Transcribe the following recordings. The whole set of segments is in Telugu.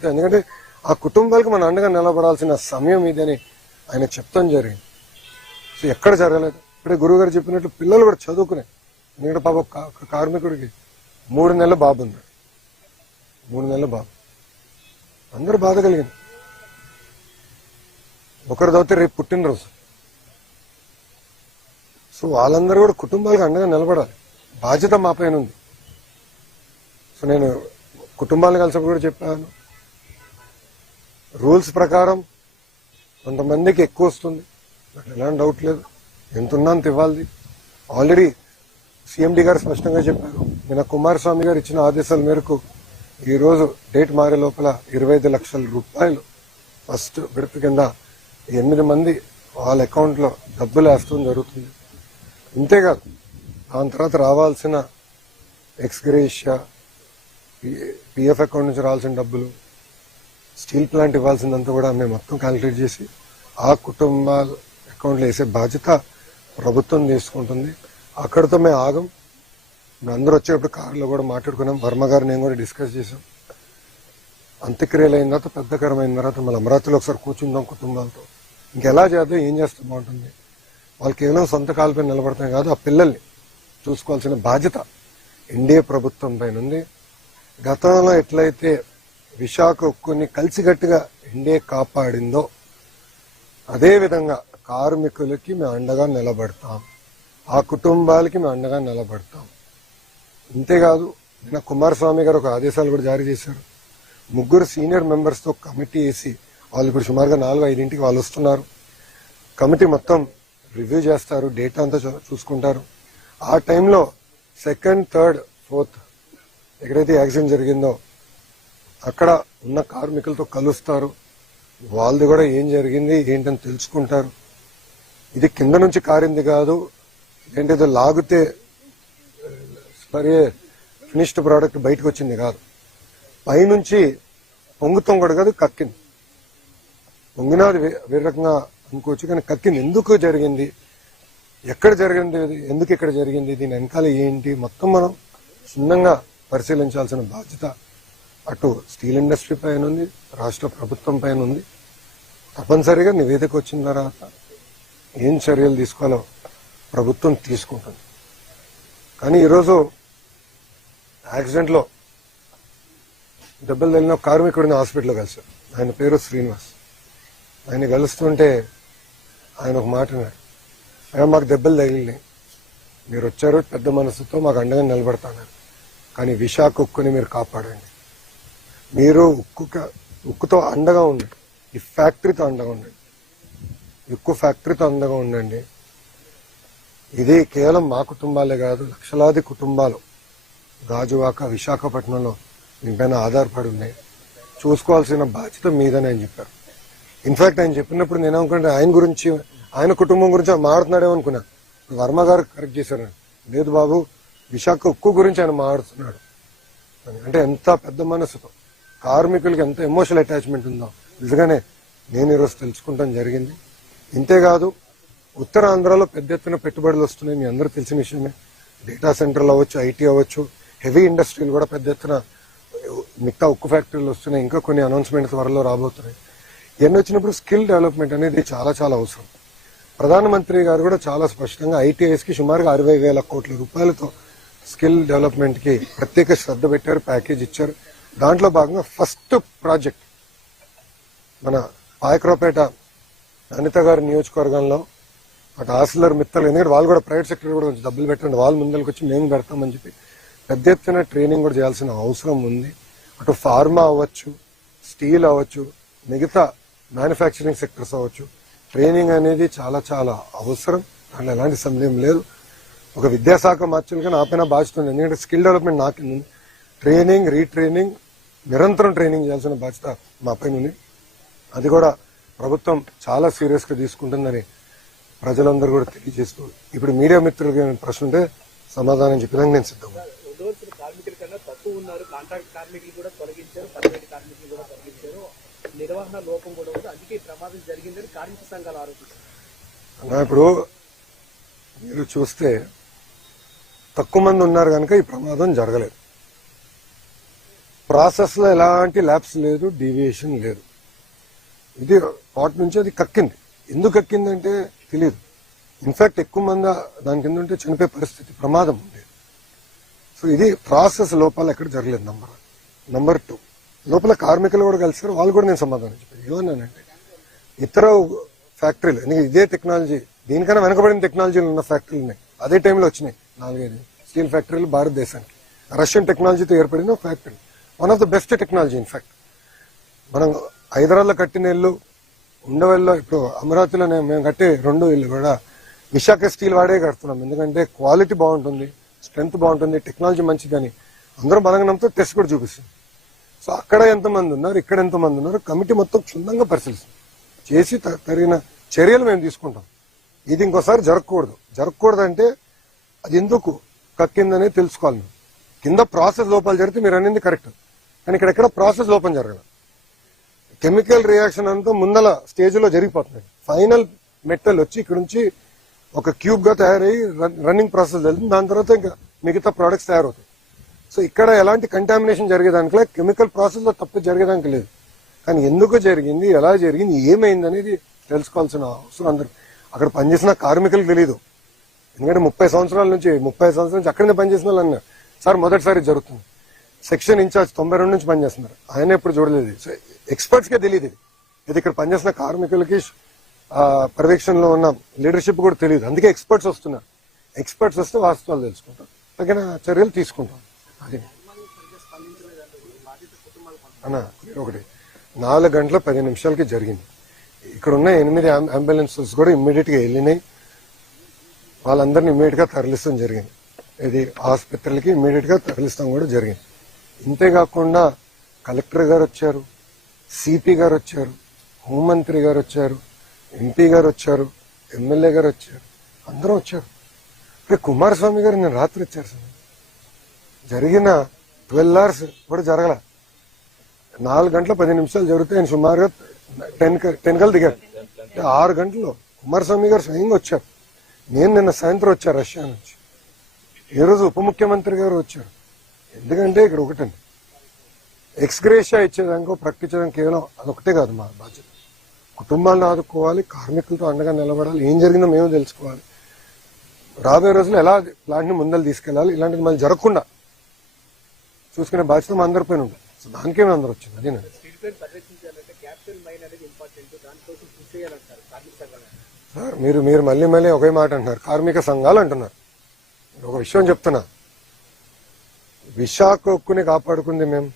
ఎందుకంటే ఆ కుటుంబాలకు మన అండగా నిలబడాల్సిన సమయం ఇదని ఆయన చెప్తాం జరిగింది. సో ఎక్కడ జరగలేదు. ఇప్పుడే గురువు గారు చెప్పినట్లు పిల్లలు కూడా చదువుకునే. ఎందుకంటే పాప కార్మికుడికి 3 నెలల బాబు ఉన్నాడు. 3 నెలల బాబు అందరూ బాధ కలిగింది. ఒకరు చదివితే రేపు పుట్టినరోజు. సో వాళ్ళందరూ కూడా కుటుంబాలకు అండగా నిలబడాలి. బాధ్యత మా పైన ఉంది. సో నేను కుటుంబాలను కలిసినప్పుడు కూడా చెప్పాను, రూల్స్ ప్రకారం కొంతమందికి ఎక్కువ వస్తుంది, నాకు ఎలాంటి డౌట్ లేదు. ఎంత ఉన్నా అంత ఇవ్వాలి. ఆల్రెడీ సిఎండి గారు స్పష్టంగా చెప్పారు. నిన్న కుమారస్వామి గారు ఇచ్చిన ఆదేశాల మేరకు ఈ రోజు డేట్ మారే లోపల 25 లక్షల రూపాయలు ఫస్ట్ విడత కింద 8 మంది వాళ్ళ అకౌంట్లో డబ్బులు వేస్తూ జరుగుతుంది. ఇంతేకాదు దాని తర్వాత రావాల్సిన ఎక్స్గ్రేషియా, పిఎఫ్ అకౌంట్ నుంచి రావాల్సిన డబ్బులు, స్టీల్ ప్లాంట్ ఇవ్వాల్సిందంతా కూడా మేము మొత్తం క్యాలిక్యులేట్ చేసి ఆ కుటుంబాల అకౌంట్లో వేసే బాధ్యత ప్రభుత్వం తీసుకుంటుంది. అక్కడితో మేము ఆగం. మేము అందరూ వచ్చేటప్పుడు కారులో కూడా మాట్లాడుకున్నాం. వర్మ గారు నేను కూడా డిస్కస్ చేసాం. అంత్యక్రియలు అయిన తర్వాత పెద్దకరమైన తర్వాత మళ్ళీ అమరావతిలో ఒకసారి కూర్చుందాం కుటుంబాలతో. ఇంకెలా చేద్దాం, ఏం చేస్తే బాగుంటుంది. వాళ్ళు కేవలం సొంత కాళ్ళపై నిలబడతాం కాదు, ఆ పిల్లల్ని చూసుకోవాల్సిన బాధ్యత ఎన్డీఏ ప్రభుత్వం పైన ఉంది. గతంలో ఎట్లయితే విశాఖ ఉక్కుని కలిసికట్టుగా ఎన్డీఏ కాపాడిందో అదేవిధంగా కార్మికులకి మేము అండగా నిలబడతాం, ఆ కుటుంబాలకి మేము అండగా నిలబడతాం. ఇంతేకాదు నిన్న కుమారస్వామి గారు ఒక ఆదేశాలు కూడా జారీ చేశారు. 3 సీనియర్ మెంబర్స్తో కమిటీ వేసి వాళ్ళు ఇప్పుడు సుమారుగా 4-5 వాళ్ళు వస్తున్నారు. కమిటీ మొత్తం రివ్యూ చేస్తారు, డేటా అంతా చూసుకుంటారు. ఆ టైంలో 2nd, 3rd, 4th ఎక్కడైతే యాక్సిడెంట్ జరిగిందో అక్కడ ఉన్న కార్మికులతో కలుస్తారు. వాళ్ళది కూడా ఏం జరిగింది ఏంటని తెలుసుకుంటారు. ఇది కింద నుంచి కారింది కాదు, ఏంటేదో లాగితే సరే ఫినిష్డ్ ప్రోడక్ట్ బయటకు వచ్చింది కాదు, పైనుంచి పొంగుతాం కూడా కాదు, కక్కింది. పొంగినది వేరే రకంగా అనుకోవచ్చు, కానీ కక్కింది. ఎందుకు జరిగింది, ఎక్కడ జరిగింది, ఎందుకు ఇక్కడ జరిగింది, దీని వెనకాల ఏంటి మొత్తం మనం క్షుణ్ణంగా పరిశీలించాల్సిన బాధ్యత అటు స్టీల్ ఇండస్ట్రీ పైన ఉంది, రాష్ట్ర ప్రభుత్వం పైన ఉంది. తప్పనిసరిగా నివేదిక వచ్చిన తర్వాత ఏం చర్యలు తీసుకోవాలో ప్రభుత్వం తీసుకుంటుంది. కానీ ఈరోజు యాక్సిడెంట్లో దెబ్బలు తగిలిన కార్మికుడిని హాస్పిటల్లో కలిశారు. ఆయన పేరు శ్రీనివాస్. ఆయన కలుస్తుంటే ఆయన ఒక మాట అన్నాడు, అయ్యా మాకు దెబ్బలు తగిలినాయి, మీరు వచ్చారు పెద్ద మనసుతో మాకు అండగా నిలబడతాను, కానీ విశాఖ ఉక్కుని మీరు కాపాడండి. మీరు ఉక్కుతో అండగా ఉండండి, ఈ ఫ్యాక్టరీతో అండగా ఉండండి, ఉక్కు ఫ్యాక్టరీతో అండగా ఉండండి. ఇది కేవలం మా కుటుంబాలే కాదు, లక్షలాది కుటుంబాలు గాజువాక, విశాఖపట్నంలో దీనిపైన ఆధారపడి ఉన్నాయి. చూసుకోవాల్సిన బాధ్యత మీదని ఆయన చెప్పారు. ఇన్ఫాక్ట్ ఆయన చెప్పినప్పుడు నేను అనుకుంటే ఆయన గురించి, ఆయన కుటుంబం గురించి మాట్లాడుతున్నాడేమో అనుకున్నా. వర్మ గారు కరెక్ట్ చేశారు, లేదు బాబు విశాఖ ఉక్కు గురించి ఆయన మాట్లాడుతున్నాడు. అంటే ఎంత పెద్ద మనసుతో కార్మికులకి ఎంత ఎమోషనల్ అటాచ్మెంట్ ఉందో నిజంగానే నేను ఈరోజు తెలుసుకుంటాం జరిగింది. ఇంతేకాదు ఉత్తరాంధ్రలో పెద్ద ఎత్తున పెట్టుబడులు వస్తున్నాయి, మీ అందరూ తెలిసిన విషయమే. డేటా సెంటర్లు అవ్వచ్చు, ఐటీ అవ్వచ్చు, హెవీ ఇండస్ట్రీలు కూడా పెద్ద ఎత్తున మిగతా ఉక్కు ఫ్యాక్టరీలు వస్తున్నాయి. ఇంకా కొన్ని అనౌన్స్మెంట్ త్వరలో రాబోతున్నాయి. ఇవన్నీ వచ్చినప్పుడు స్కిల్ డెవలప్మెంట్ అనేది చాలా చాలా అవసరం. ప్రధానమంత్రి గారు కూడా చాలా స్పష్టంగా ఐటీఐస్కి సుమారుగా 60,000 కోట్ల రూపాయలతో స్కిల్ డెవలప్మెంట్కి ప్రత్యేక శ్రద్ధ పెట్టారు, ప్యాకేజ్ ఇచ్చారు. దాంట్లో భాగంగా ఫస్ట్ ప్రాజెక్ట్ మన పాయకరావుపేట అనిత గారి నియోజకవర్గంలో అటు ఆసిలర్ మిత్తలు, ఎందుకంటే వాళ్ళు కూడా ప్రైవేట్ సెక్టర్ కూడా కొంచెం డబ్బులు పెట్టండి, వాళ్ళు ముందరికి వచ్చి మేము పెడతామని చెప్పి పెద్ద ఎత్తున ట్రైనింగ్ కూడా చేయాల్సిన అవసరం ఉంది. అటు ఫార్మా అవ్వచ్చు, స్టీల్ అవ్వచ్చు, మిగతా మ్యానుఫ్యాక్చరింగ్ సెక్టర్స్ అవ్వచ్చు, ట్రైనింగ్ అనేది చాలా చాలా అవసరం. దాంట్లో ఎలాంటి సందేహం లేదు. ఒక విద్యాశాఖ మార్చులుగా నా పైన బాధ్యత ఉంది, ఎందుకంటే స్కిల్ డెవలప్మెంట్ నాకు ట్రైనింగ్, రీట్రైనింగ్, నిరంతరం ట్రైనింగ్ చేయాల్సిన బాధ్యత మా పైన ఉంది. అది కూడా ప్రభుత్వం చాలా సీరియస్ గా తీసుకుంటుందని ప్రజలందరూ కూడా తెలియజేస్తూ, ఇప్పుడు మీడియా మిత్రులకి ప్రశ్న ఉంటే సమాధానం చెప్పడానికి నేను సిద్ధం. కార్మికుల కన్నా తక్కువ ఉన్నారు, కాంట్రాక్ట్ కార్మికులు కూడా తొలగించారు, పర్మనెంట్ కార్మికులు కూడా తొలగించారు, నిర్వహణ లోపం కూడా ఉంది, అందుకే ఈ ప్రమాదం జరిగిందని కార్మిక సంఘాలు ఆరోపిస్తారు. ఇప్పుడు మీరు చూస్తే తక్కువ మంది ఉన్నారు కనుక ఈ ప్రమాదం జరగలేదు. ప్రాసెస్ లో ఎలాంటి ల్యాబ్స్ లేదు, డీవియేషన్ లేదు. ఇది వాటి నుంచి అది కక్కింది. ఎందుకు కక్కిందంటే తెలియదు. ఇన్ఫాక్ట్ ఎక్కువ మంది దాని కింద ఉంటే చనిపోయే పరిస్థితి, ప్రమాదం ఉండేది. సో ఇది ప్రాసెస్ లోపాలు ఎక్కడ జరగలేదు. నంబర్ 2, లోపల కార్మికులు కూడా కలిసారు. వాళ్ళు కూడా నేను సమాధానం చెప్పాను. ఏమన్నానంటే ఇతర ఫ్యాక్టరీలు, ఎందుకంటే ఇదే టెక్నాలజీ, దీనికన్నా వెనకబడిన టెక్నాలజీలు ఉన్న ఫ్యాక్టరీలు ఉన్నాయి. అదే టైంలో వచ్చినాయి 4-5 స్టీల్ ఫ్యాక్టరీలు భారతదేశానికి. రష్యన్ టెక్నాలజీతో ఏర్పడిన factory, one of the best technology. In fact మనం హైదరాబాద్లో కట్టిన ఇల్లు, ఉండవల్లో ఇప్పుడు అమరావతిలో మేము కట్టే 2 ఇల్లు కూడా విశాఖ స్టీల్ వాడే కడుతున్నాం. ఎందుకంటే క్వాలిటీ బాగుంటుంది, స్ట్రెంత్ బాగుంటుంది, టెక్నాలజీ మంచిదని అందరూ బలంగా నమ్ముతూ టెస్ట్ కూడా చూపిస్తుంది. సో అక్కడ ఎంతమంది ఉన్నారు, ఇక్కడ ఎంతమంది ఉన్నారు, కమిటీ మొత్తం క్షుణ్ణంగా పరిశీలిస్తుంది. చేసి తగిన చర్యలు మేము తీసుకుంటాం. ఇది ఇంకోసారి జరగకూడదు అంటే అది ఎందుకు కక్కిందనే తెలుసుకోవాలి. మేము కింద ప్రాసెస్ లోపాలు జరిగితే మీరు అనేది కరెక్ట్, కానీ ఇక్కడ ప్రాసెస్ లోపం జరగదు. కెమికల్ రియాక్షన్ అంతా ముందల స్టేజ్ లో జరిగిపోతుంది. ఫైనల్ మెటల్ వచ్చి ఇక్కడ నుంచి ఒక క్యూబ్ గా తయారయ్యి రన్నింగ్ ప్రాసెస్ జరుగుతుంది. దాని తర్వాత ఇంకా మిగతా ప్రొడక్ట్స్ తయారవుతాయి. సో ఇక్కడ ఎలాంటి కంటామినేషన్ జరిగేదానికి, కెమికల్ ప్రాసెస్ లో తప్పు జరిగేదానికి లేదు. కానీ ఎందుకు జరిగింది, ఎలా జరిగింది, ఏమైంది అనేది తెలుసుకోవాల్సిన అవసరం అందరు. అక్కడ పనిచేసిన కార్మికులకు తెలియదు. ఎందుకంటే 30 సంవత్సరాల నుంచి అక్కడనే పనిచేసిన వాళ్ళు అన్నారు, సార్ మొదటిసారి జరుగుతుంది. సెక్షన్ ఇన్ఛార్జ్ 92 నుంచి పనిచేస్తున్నారు, ఆయన ఎప్పుడు చూడలేదు. సో ఎక్స్పర్ట్స్ కే తెలియదు ఇది. ఇక్కడ పనిచేసిన కార్మికులకి పర్యవేక్షణలో ఉన్న లీడర్షిప్ కూడా తెలియదు. అందుకే ఎక్స్పర్ట్స్ వస్తున్నారు. ఎక్స్పర్ట్స్ వస్తే వాస్తవాలు తెలుసుకుంటాం, తగిన చర్యలు తీసుకుంటాం. అది అన్న ఒకటి 4 గంటల 10 నిమిషాలకి జరిగింది. ఇక్కడ ఉన్న 8 అంబులెన్సెస్ కూడా ఇమ్మీడియట్ గా వెళ్ళినాయి. వాళ్ళందరినీ ఇమ్మీడియట్ గా తరలిస్తాం జరిగింది. ఇది ఆసుపత్రులకి ఇమ్మీడియట్ గా తరలిస్తాం కూడా జరిగింది. ఇంతేకాకుండా కలెక్టర్ గారు వచ్చారు, సిపి గారు వచ్చారు, హోంమంత్రి గారు వచ్చారు, ఎంపీ గారు వచ్చారు, ఎమ్మెల్యే గారు వచ్చారు, అందరూ వచ్చారు. ఇక్కడ కుమారస్వామి గారు నేను రాత్రి వచ్చారు సార్. జరిగిన 12 hours కూడా జరగల. 4 గంటల 10 నిమిషాలు జరిగితే ఆయన సుమారుగా 10 కల్ దిగారు. 6 గంటల్లో కుమారస్వామి గారు స్వయంగా వచ్చారు. నేను నిన్న సాయంత్రం వచ్చాను రష్యా నుంచి. ఈ రోజు ఉప ముఖ్యమంత్రి గారు వచ్చారు. ఎందుకంటే ఇక్కడ ఒకటండి, ఎక్స్గ్రేషియా ఇచ్చేదానికో ప్రకటించడానికి కేవలం అదొకటే కాదు మా బాధ్యత. కుటుంబాలను ఆదుకోవాలి, కార్మికులతో అండగా నిలబడాలి, ఏం జరిగిందో మేము తెలుసుకోవాలి, రాబోయే రోజుల్లో ఎలా ప్లాంట్ ని ముందలు తీసుకెళ్లాలి, ఇలాంటిది మళ్ళీ జరగకుండా చూసుకునే బాధ్యత మా అందరి పైన ఉంటుంది. సో దానికే మేము అందరూ వచ్చింది. అదేనండి. సార్ మీరు మళ్ళీ ఒకే మాట అంటున్నారు, కార్మిక సంఘాలు అంటున్నారు. ఒక విషయం చెప్తున్నా, విశాఖ ఉక్కుని కాపాడుకుంది మేము.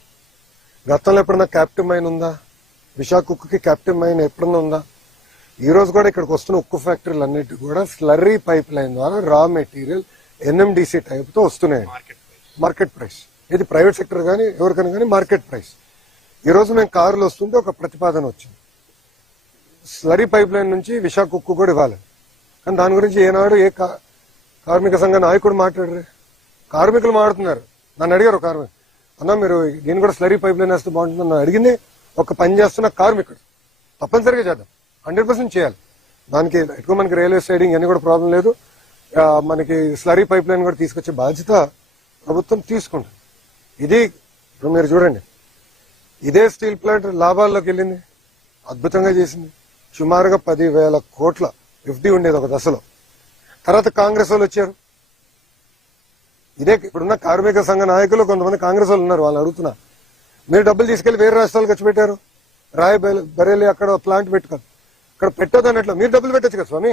గతంలో ఎప్పుడన్నా క్యాప్టివ్ మైన్ ఉందా? విశాఖ ఉక్కుకి క్యాప్టివ్ మైన్ ఎప్పుడన్నా ఉందా? ఈ రోజు కూడా ఇక్కడికి వస్తున్న ఉక్కు ఫ్యాక్టరీలు అన్నిటి కూడా స్లర్రీ పైప్ లైన్ ద్వారా రా మెటీరియల్ ఎన్ఎండిసి టైప్ తో వస్తున్నాయి. మార్కెట్ ప్రైస్ ఇది ప్రైవేట్ సెక్టర్ కానీ ఎవరికైనా కానీ మార్కెట్ ప్రైస్. ఈ రోజు మేము కారులో వస్తుంటే ఒక ప్రతిపాదన వచ్చింది, స్లరీ పైప్ లైన్ నుంచి విశాఖ ఉక్కు కూడా ఇవ్వాలి. కానీ దాని గురించి ఏనాడు ఏ కార్మిక సంఘ నాయకుడు మాట్లాడరే. కార్మికులు మాట్లాడుతున్నారు. నన్ను అడిగారు కార్మికులు, అన్నా మీరు దీన్ని కూడా స్లరీ పైప్ లైన్ వేస్తే బాగుంటుంది నన్ను అడిగింది ఒక పని చేస్తున్న కార్మికుడు. తప్పనిసరిగా చేద్దాం, 100% చేయాలి. దానికి ఎక్కువ మనకి రైల్వే సైడింగ్ అన్ని కూడా ప్రాబ్లం లేదు. మనకి స్లరీ పైప్ లైన్ కూడా తీసుకొచ్చే బాధ్యత ప్రభుత్వం తీసుకుంటుంది. ఇది ఇప్పుడు మీరు చూడండి, ఇదే స్టీల్ ప్లాంట్ లాభాల్లోకి వెళ్ళింది, అద్భుతంగా చేసింది. సుమారుగా 10,000 కోట్ల ఎఫ్డి ఉండేది ఒక దశలో. తర్వాత కాంగ్రెస్ వాళ్ళు వచ్చారు. ఇదే ఇప్పుడున్న కార్మిక సంఘ నాయకులు కొంతమంది కాంగ్రెస్ వాళ్ళు ఉన్నారు, వాళ్ళు అడుగుతున్నా, మీరు డబ్బులు తీసుకెళ్లి వేరే రాష్ట్రాలు ఖర్చు పెట్టారు, బరేలి అక్కడ ప్లాంట్ పెట్టుకోరు, అక్కడ పెట్టొద్దు అన్నట్లు మీరు డబ్బులు పెట్టచ్చు కదా స్వామి.